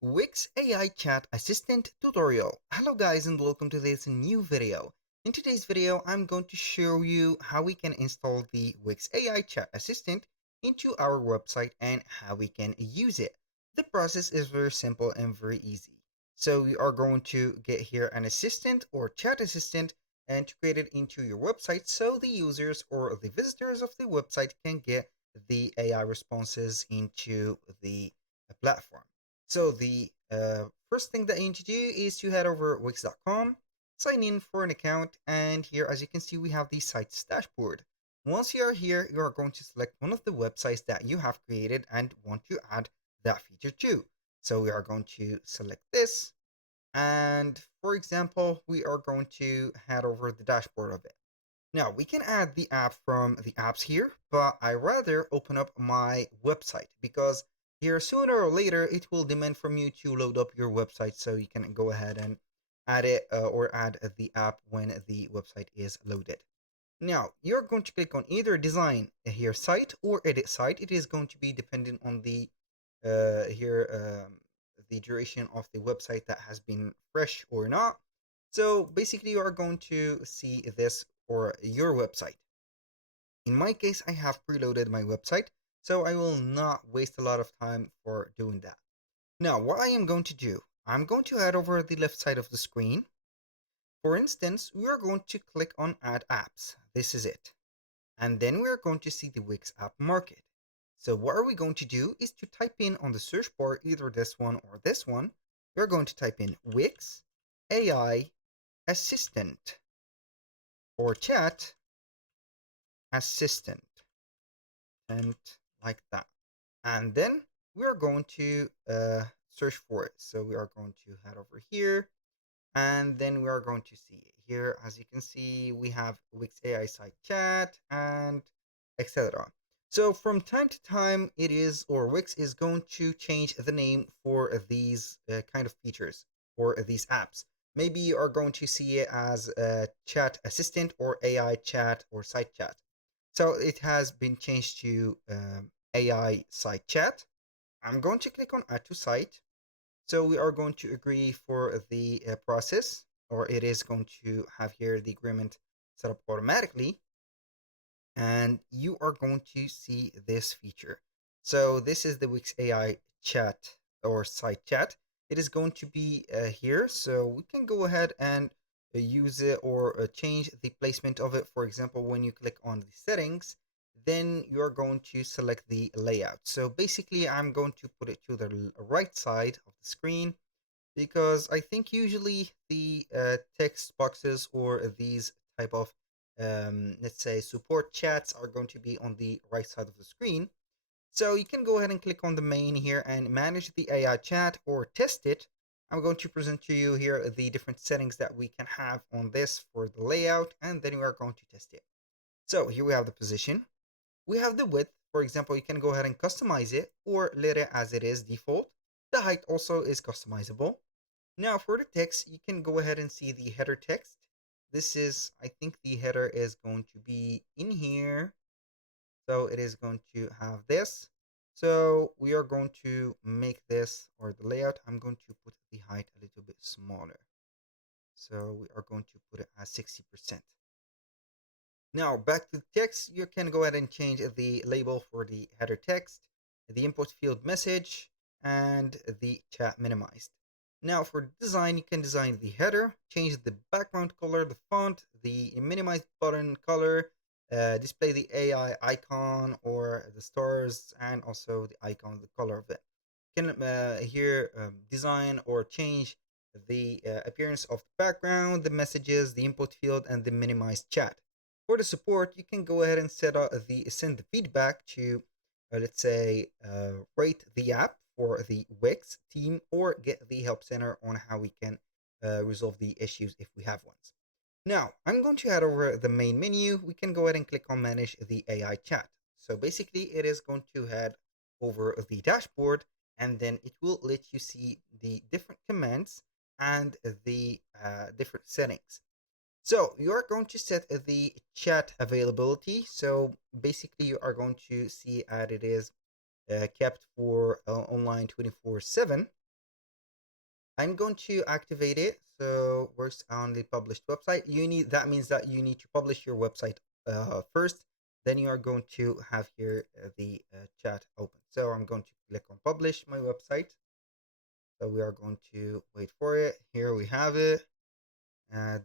Wix AI Chat Assistant tutorial. Hello guys and welcome to this new video. In today's video, I'm going to show you how we can install the Wix AI Chat Assistant into our website and how we can use it. The process is very simple and very easy. So we are going to get here an assistant or chat assistant and to create it into your website so the users or the visitors of the website can get the AI responses into the platform. So the first thing that you need to do is to head over wix.com, sign in for an account, and here, as you can see, we have the site's dashboard. Once you are here, you are going to select one of the websites that you have created and want to add that feature to. So we are going to select this, and for example, we are going to head over the dashboard of it. Now, we can add the app from the apps here, but I rather open up my website because here sooner or later it will demand from you to load up your website so you can go ahead and add it or add the app when the website is loaded. Now, you're going to click on either design here site or edit site. It is going to be dependent on the the duration of the website that has been fresh or not. So basically, you are going to see this for your website. In my case, I have preloaded my website, so I will not waste a lot of time for doing that. Now, what I am going to do, I'm going to head over the left side of the screen. For instance, we are going to click on Add Apps. This is it. And then we are going to see the Wix App Market. So what are we going to do is to type in on the search bar either this one or this one. We're going to type in Wix AI Assistant or Chat Assistant and like that. And then we are going to search for it. So we are going to head over here and then we are going to see it here. As you can see, we have Wix AI Site Chat and etc. So from time to time, it is or Wix is going to change the name for these kind of features or these apps. Maybe you are going to see it as Chat Assistant or AI Chat or Site Chat. So it has been changed to AI Site Chat. I'm going to click on Add to Site. So we are going to agree for the process, or it is going to have here the agreement set up automatically. And you are going to see this feature. So this is the Wix AI chat or site chat. It is going to be here. So we can go ahead and use it or change the placement of it. For example, when you click on the settings, then you're going to select the layout. So basically, I'm going to put it to the right side of the screen because I think usually the text boxes or these type of let's say support chats are going to be on the right side of the screen. So you can go ahead and click on the main here and manage the AI chat or test it. I'm going to present to you here the different settings that we can have on this for the layout, and then we are going to test it. So here we have the position. We have the width. For example, you can go ahead and customize it or let it as it is default. The height also is customizable. Now for the text, you can go ahead and see the header text. This is, I think the header is going to be in here. So it is going to have this. So we are going to make this or the layout. I'm going to put the height a little bit smaller. So we are going to put it at 60%. Now back to the text, you can go ahead and change the label for the header text, the input field message, and the chat minimized. Now for design, you can design the header, change the background color, the font, the minimize button color, display the AI icon or the stars, and also the icon, the color of it. You can here design or change the appearance of the background, the messages, the input field, and the minimized chat. For the support, you can go ahead and set up send the feedback to let's say rate the app for the Wix team or get the help center on how we can resolve the issues if we have ones. Now, I'm going to head over the main menu. We can go ahead and click on manage the AI chat. So basically it is going to head over the dashboard and then it will let you see the different commands and the different settings. So you are going to set the chat availability. So basically you are going to see that it is kept for online 24/7. I'm going to activate it. So works on the published website. That means that you need to publish your website first. Then you are going to have here the chat open. So I'm going to click on publish my website. So we are going to wait for it. Here we have it.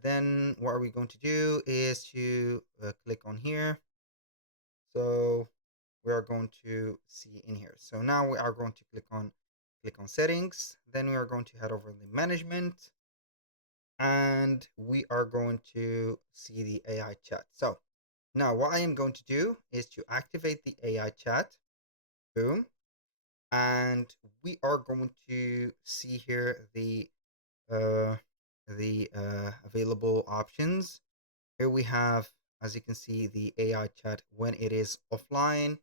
Then what are we going to do is to click on here. So we are going to see in here. So now we are going to click on settings. Then we are going to head over to management, and we are going to see the AI chat. So now what I am going to do is to activate the AI chat. Boom. And we are going to see here the available options. Here we have, as you can see, the AI chat when it is offline.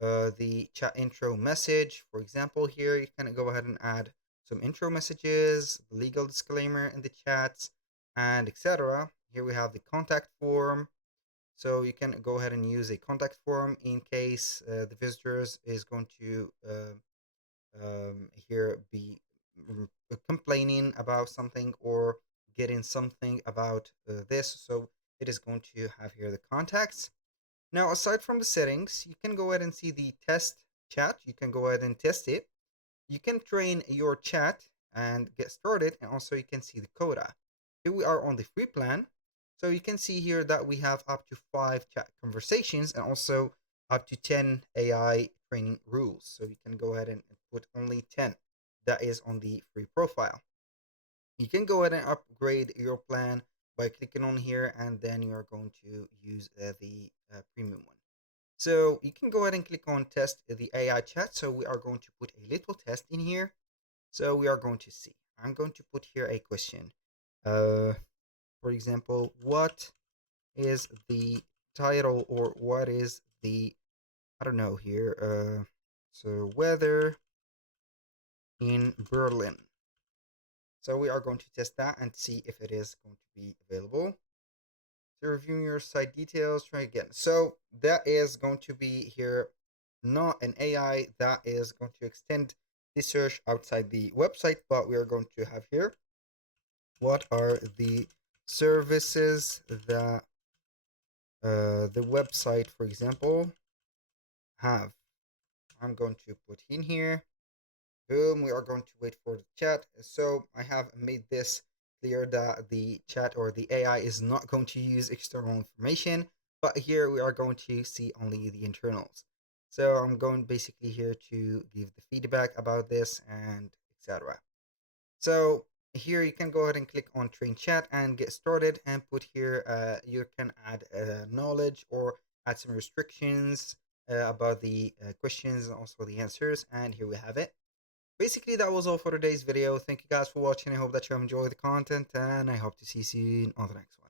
The chat intro message, for example, here you can go ahead and add some intro messages, the legal disclaimer in the chats, and etc. Here we have the contact form. So you can go ahead and use a contact form in case the visitors is going to here be complaining about something or getting something about this. So it is going to have here the contacts. Now, aside from the settings, you can go ahead and see the test chat. You can go ahead and test it. You can train your chat and get started, and also you can see the coda. Here we are on the free plan. So you can see here that we have up to 5 chat conversations and also up to 10 AI training rules. So you can go ahead and put only 10. That is on the free profile. You can go ahead and upgrade your plan by clicking on here, and then you are going to use the premium one. So you can go ahead and click on test the AI chat. So we are going to put a little test in here. So we are going to see. I'm going to put here a question. For example, what is the title, or what is the, I don't know here. So weather in Berlin. So we are going to test that and see if it is going to be available. So reviewing your site details, try again. So that is going to be here, not an AI that is going to extend the search outside the website, but we are going to have here, what are the services that the website, for example, have. I'm going to put in here. Boom, we are going to wait for the chat. So I have made this clear that the chat or the AI is not going to use external information, but here we are going to see only the internals. So I'm going basically here to give the feedback about this and etc. So here you can go ahead and click on train chat and get started, and put here you can add knowledge or add some restrictions about the questions and also the answers, and here we have it. Basically, that was all for today's video. Thank you guys for watching. I hope that you enjoyed the content, and I hope to see you soon on the next one.